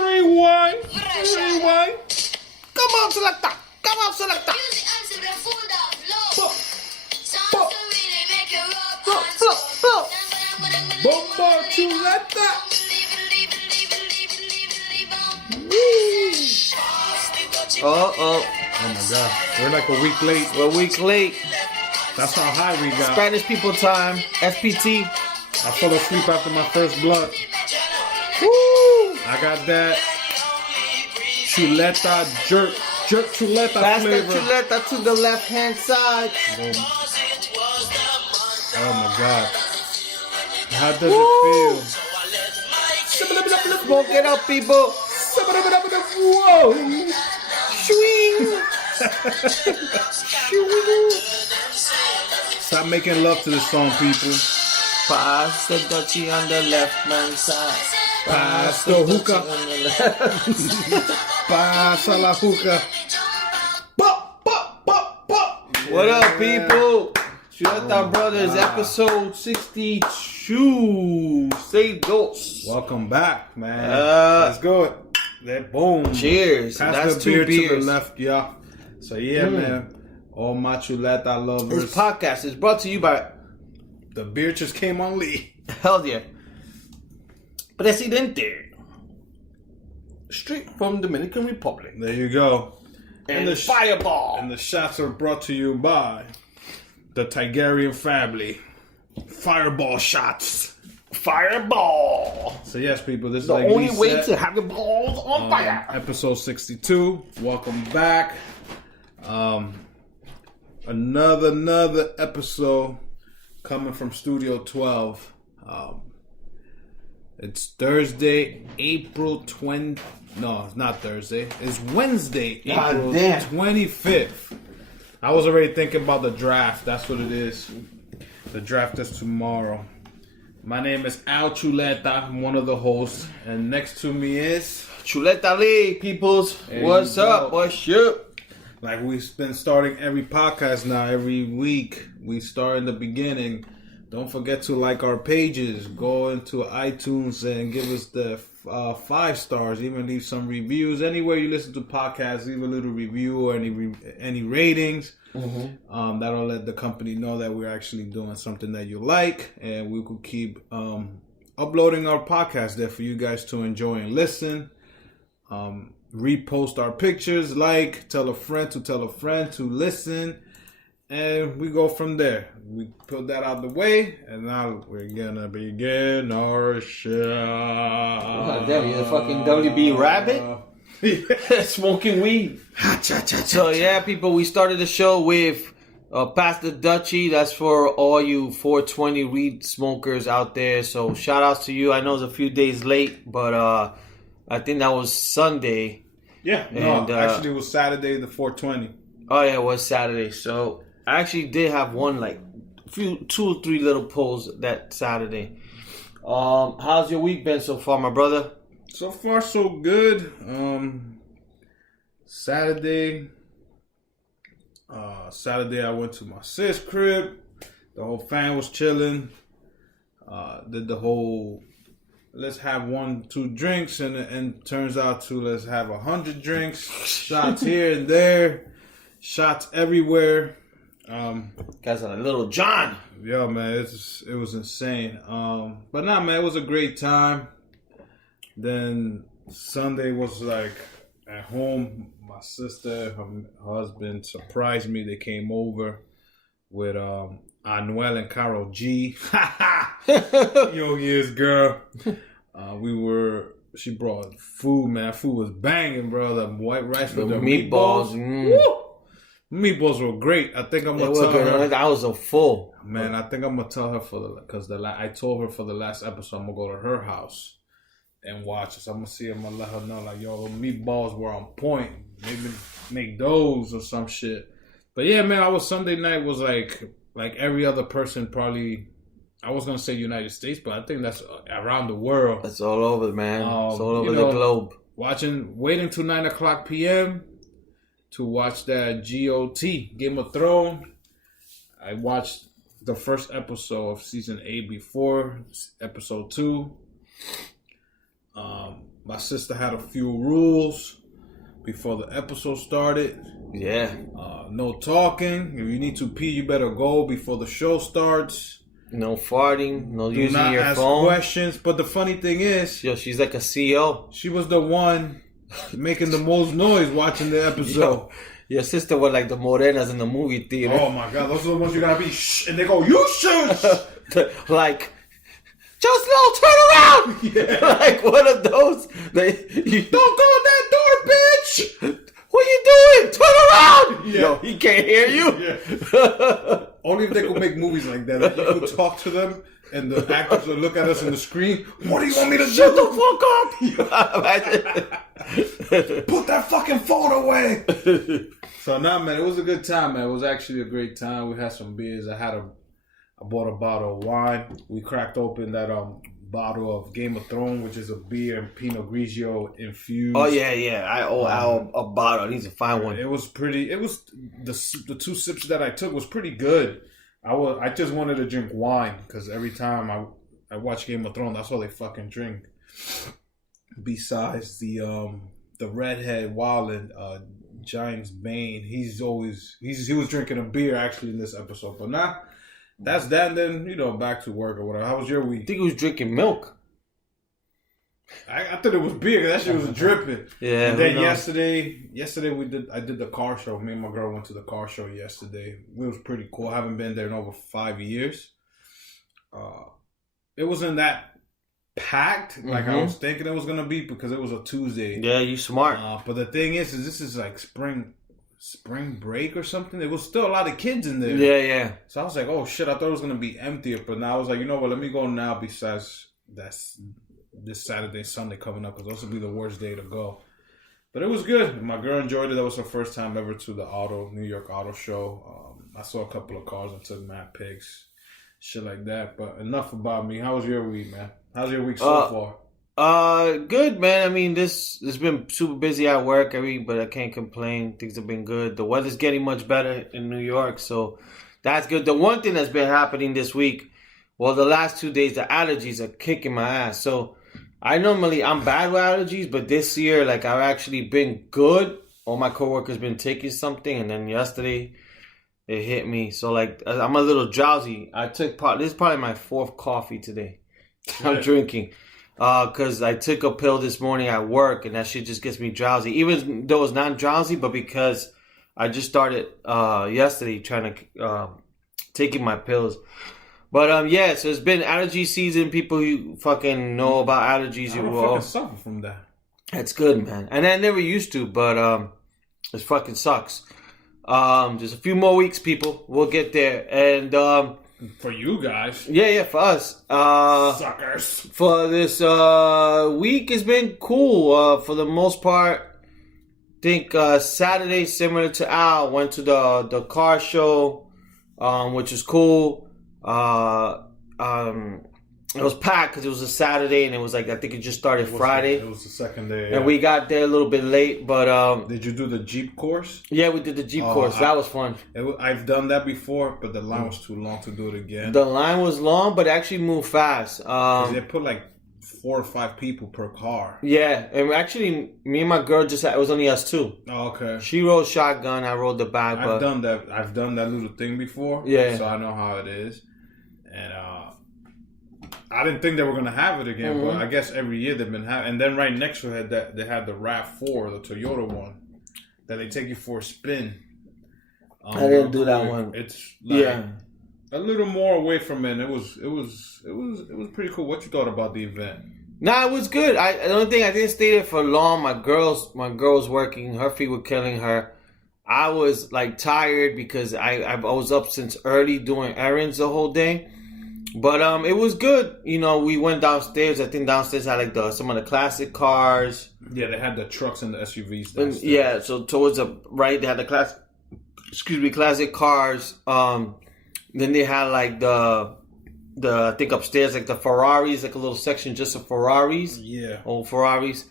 Rewind. Come on, selector. Bomba Chuleta. Oh my God. We're like a week late. We're a week late. That's how high we got. Spanish people time. SPT. I fell asleep after my first blunt. Woo! I got that Chuleta jerk Chuleta Pass flavor. that Chuleta to the left hand side. Oh my God. How does it feel? Smoke it up, people. Whoa! Swing. Stop making love to this song, people. Pass the Dutchie on the left hand side. Pass the hookah. Pass la hookah. What up, people? Chuleta Brothers, episode 62. Say dos. Welcome back, man. Let's go. That boom. Cheers. Pass That's the two beer beers. to the left, yeah. So yeah, man. All my Chuleta lovers. This podcast is brought to you by The beer just came on Lee. hell yeah, Presidente, straight from Dominican Republic, There you go. and the Fireball. And the shots are brought to you by the Tigerian family. Fireball shots. Fireball. So yes, people, this The is like only Lee way said, to have your balls on fire. episode 62. Welcome back. Another episode coming from Studio 12. It's Thursday, April 20. No, it's not Thursday. It's Wednesday, April 25th. I was already thinking about the draft. That's what it is. The draft is tomorrow. My name is Al Chuleta. I'm one of the hosts. And next to me is... Chuleta Lee, peoples. There What's you up? go. What's up? Like we've been starting every podcast now, every week. We start in the beginning. Don't forget to like our pages. Go into iTunes and give us the 5 stars. Even leave some reviews. Anywhere you listen to podcasts, leave a little review or any ratings. That'll let the company know that we're actually doing something that you like. And we could keep uploading our podcast there for you guys to enjoy and listen. Repost our pictures, tell a friend to listen, and we go from there. We put that out the way, and now we're gonna begin our show. God damn, you the fucking WB Rabbit? Smoking weed. So yeah, people, we started the show with Pass the Dutchie. That's for all you 420 weed smokers out there. So shout outs to you. I know it's a few days late, but I think that was Sunday. Yeah, And, actually it was Saturday the 420. Oh yeah, it was Saturday. So I actually did have one two or three little polls that Saturday. How's your week been so far, my brother? So far so good. Saturday I went to my sis crib. The whole fam was chilling. Did the whole let's have 1-2 drinks and turns out to let's have 100 drinks. Shots here and there. Shots everywhere. Guys, a little John. Yeah, man, it was insane. But nah, man, it was a great time. Then Sunday was like at home. My sister, her husband surprised me. They came over with Anuel and Karol G. Yo, yes, girl. She brought food, man. Food was banging, bro. The white rice with the meatballs. Woo! Meatballs were great. I think I'm gonna tell her. That was a full. Man, I think I'm gonna tell her I told her for the last episode I'm gonna go to her house and watch it. So I'm gonna see. I'm gonna let her know like, yo, the meatballs were on point. Maybe make those or some shit. But yeah, man, Sunday night was like every other person probably. I was gonna say United States, but I think that's around the world. It's all over, man. It's all over the globe. Waiting till 9:00 p.m. to watch that GOT, Game of Thrones. I watched the first episode of season 8 before episode 2. My sister had a few rules before the episode started. Yeah. No talking. If you need to pee, you better go before the show starts. No farting. No Do using not your ask phone. questions. But the funny thing is, Yo, she's like a CEO. she was the one making the most noise watching the episode. Yo, your sister was like the morenas in the movie theater. Oh my God, those are the ones you gotta be shh, and they go, you shush! Like, Joe Slow, turn around! Yeah. Like one of those. Don't go in that door, bitch! What you doing? Turn around! Yeah. Yo, he can't hear you. Yeah. Only if they could make movies like that. Like you could talk to them and the actors would look at us on the screen. What do you want me to Shut do? the fuck up! Put that fucking phone away. So nah, man, it was a good time, man. It was actually a great time. We had some beers. I bought a bottle of wine. We cracked open that bottle of Game of Thrones, which is a beer and Pinot Grigio infused. Oh yeah. I owe Al a bottle. I need to find one. It was pretty. It was the 2 sips that I took was pretty good. I just wanted to drink wine because every time I watch Game of Thrones, that's all they fucking drink. Besides the redhead Wildland, Giant's Bane, he was drinking a beer actually in this episode. But nah, that's that. And then back to work or whatever. How was your week? I think he was drinking milk. I thought it was beer because that shit was dripping. Yeah. And then yesterday I did the car show. Me and my girl went to the car show yesterday. It was pretty cool. I haven't been there in over 5 years. It wasn't that packed like I was thinking it was gonna be because it was a Tuesday. Yeah, you smart. But the thing is this is like spring break or something. There was still a lot of kids in there. Yeah. So I was like, oh shit, I thought it was gonna be emptier. But now I was like, you know what? Let me go now. Besides that's this Saturday, Sunday coming up, because those will be the worst day to go. But it was good. My girl enjoyed it. That was her first time ever to the New York Auto Show. I saw a couple of cars and took mad pics, shit like that. But enough about me. How was your week, man? How's your week so far? Good, man. I mean, it's been super busy at work, but I can't complain. Things have been good. The weather's getting much better in New York, so that's good. The one thing that's been happening this week, well, the last 2 days, the allergies are kicking my ass. So I'm bad with allergies, but this year, like, I've actually been good. All my coworkers been taking something, and then yesterday it hit me. So, like, I'm a little drowsy. This is probably my 4th coffee today I'm drinking. Because I took a pill this morning at work, and that shit just gets me drowsy. Even though it's not drowsy, but because I just started yesterday trying to taking my pills. But so it's been allergy season. People who fucking know about allergies, I don't fucking suffer from that. That's good, man. And I never used to, but it fucking sucks. Just a few more weeks, people. We'll get there. And for you guys, yeah, for us, suckers. For this week, it's been cool. For the most part, I think Saturday, similar to Al, went to the car show, which is cool. It was packed because it was a Saturday, and it was like, I think it just started Friday. It was the second day, and we got there a little bit late. But did you do the Jeep course? Yeah, we did the Jeep course. That was fun. I've done that before, but the line was too long to do it again. The line was long, but it actually moved fast. They put like 4 or 5 people per car. Yeah, and actually, me and my girl it was only us 2. Oh, okay. She rode shotgun, I rode the back. I've done that little thing before. Yeah. So I know how it is. And I didn't think they were gonna have it again, but I guess every year they've been having. And then right next to it, they had the RAV4, the Toyota one, that they take you for a spin. I didn't do that one. It's like a little more away from it. It was pretty cool. What you thought about the event? Nah, it was good. The only thing, I didn't stay there for long. My girl's working. Her feet were killing her. I was like tired because I was up since early doing errands the whole day. But it was good. We went downstairs. I think downstairs had like some of the classic cars. Yeah, they had the trucks and the SUVs downstairs. Yeah, so towards the right they had the classic cars. Then they had like the I think upstairs like the Ferraris, like a little section just of Ferraris. Yeah. Old Ferraris.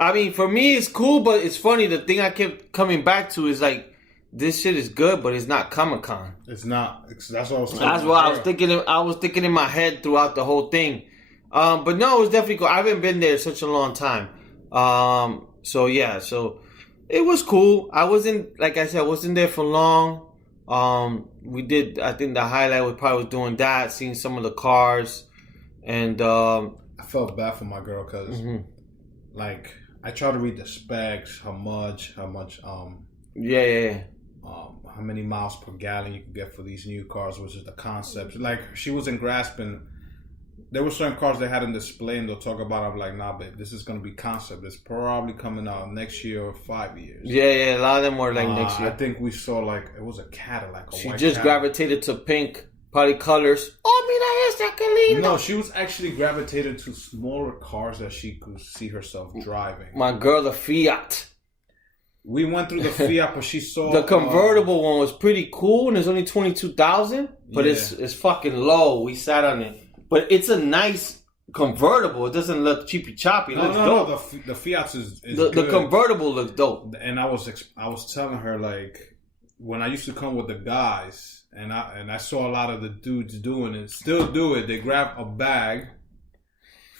I mean, for me it's cool, but it's funny. The thing I kept coming back to is like, this shit is good, but it's not Comic-Con. It's not. That's what I was. That's what I was thinking. I was thinking in my head throughout the whole thing. But no, it was definitely cool. I haven't been there such a long time. So it was cool. I wasn't, like I said, I wasn't there for long. We did, I think the highlight was probably doing that, seeing some of the cars. And I felt bad for my girl because like I tried to read the specs, how much how many miles per gallon you could get for these new cars, which is the concept. Like, she wasn't grasping. There were certain cars they had on display, and they'll talk about it. I'm like, nah, babe, this is going to be concept. It's probably coming out next year or 5 years. Yeah, a lot of them were like next year. I think we saw, like, it was a Cadillac, She just gravitated to pink, probably colors. Oh, mira esa, que lindo. No, she was actually gravitated to smaller cars that she could see herself driving. My girl, the Fiat. We went through the Fiat, but she saw the convertible one was pretty cool, and it's only 22,000, but it's fucking low. We sat on it, but it's a nice convertible. It doesn't look cheapy choppy. It looks dope. No, the Fiat is the convertible looks dope. And I was telling her, like, when I used to come with the guys, and I saw a lot of the dudes doing it, still do it. They grab a bag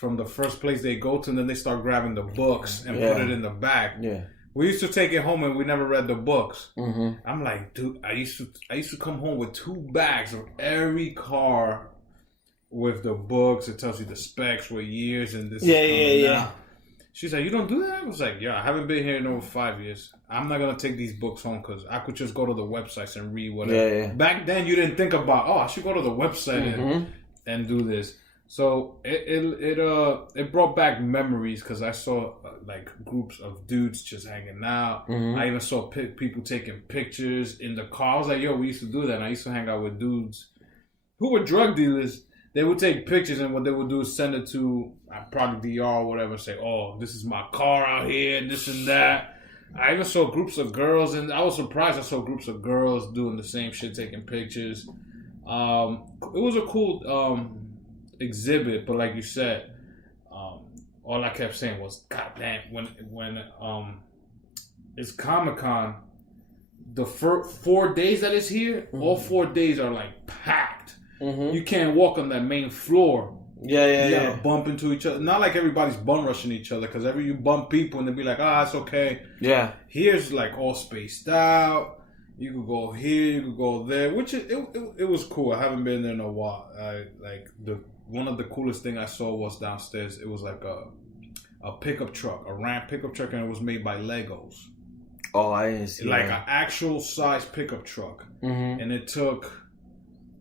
from the first place they go to, and then they start grabbing the books and put it in the bag. Yeah. We used to take it home and we never read the books. Mm-hmm. I'm like, dude, I used to come home with 2 bags of every car with the books. It tells you the specs, what years, and this. Yeah. She's like, you don't do that? I was like, yeah, I haven't been here in over 5 years. I'm not gonna take these books home because I could just go to the websites and read whatever. Yeah. Back then, you didn't think about, I should go to the website and do this. So it brought back memories because I saw like groups of dudes just hanging out. I even saw people taking pictures in the car. I was like, yo, we used to do that. And I used to hang out with dudes who were drug dealers. They would take pictures, and what they would do is send it to probably DR or whatever, and say, oh, this is my car out here, and this and that. I even saw groups of girls, and I was surprised I saw groups of girls doing the same shit, taking pictures. It was a cool exhibit, but like you said, all I kept saying was, God damn, when it's Comic-Con, the 4 days that it's here, all 4 days are like packed. You can't walk on that main floor. You gotta bump into each other. Not like everybody's bum rushing each other, because you bump people and they'll be like, it's okay. Yeah. Here's like all spaced out. You could go here, you could go there, which it was cool. I haven't been there in a while. One of the coolest thing I saw was downstairs. It was like a pickup truck, a Ram pickup truck, and it was made by Legos. Oh, I didn't see like an actual size pickup truck, and it took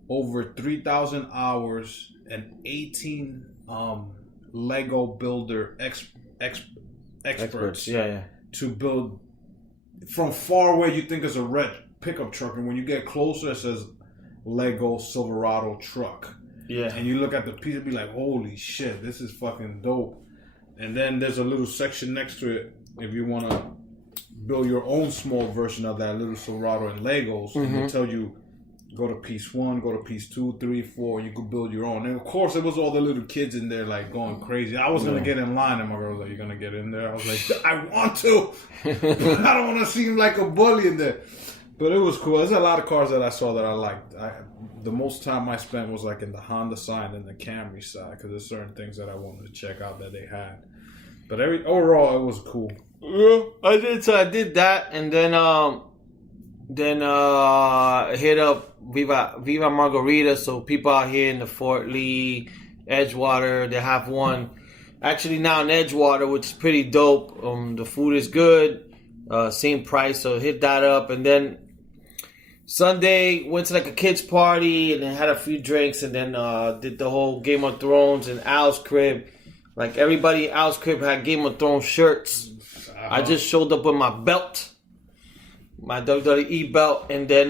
over 3,000 hours and 18 Lego builder experts to build. From far away, you think it's a red pickup truck, and when you get closer, it says Lego Silverado truck. Yeah. And you look at the piece and be like, holy shit, this is fucking dope. And then there's a little section next to it if you want to build your own small version of that little Silverado in Legos. And they tell you, go to piece 1, go to piece 2, 3, 4, and you could build your own. And of course, it was all the little kids in there like going crazy. I was going to get in line, and my girl was like, you're going to get in there? I was like, I want to, but I don't want to seem like a bully in there. But it was cool. There's a lot of cars that I saw that I liked. The most time I spent was like in the Honda side and the Camry side, because there's certain things that I wanted to check out that they had. But overall, it was cool. Yeah, I did. So I did that, and then hit up Viva Margarita. So people out here in the Fort Lee, Edgewater, they have one actually now in Edgewater, which is pretty dope. The food is good, same price, so hit that up. And then Sunday went to like a kids party and then had a few drinks, and then did the whole Game of Thrones in Al's crib. Like everybody at Al's crib had Game of Thrones shirts. I just showed up with my belt, my WWE belt, and then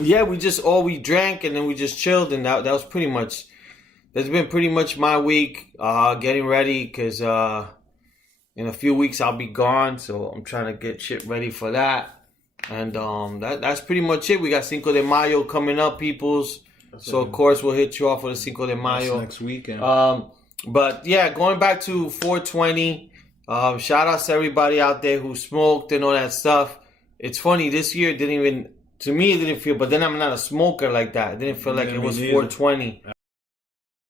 we drank, and then we just chilled, and that was pretty much. That's been pretty much my week. Getting ready, because in a few weeks I'll be gone, so I'm trying to get shit ready for that. And that's pretty much it. We got Cinco de Mayo coming up, peoples. So of course we'll hit you off with a Cinco de Mayo next weekend. But yeah, going back to 420. Shout out to everybody out there who smoked and all that stuff. It's funny, this year it didn't feel, but then I'm not a smoker like that. It didn't feel like it was 420.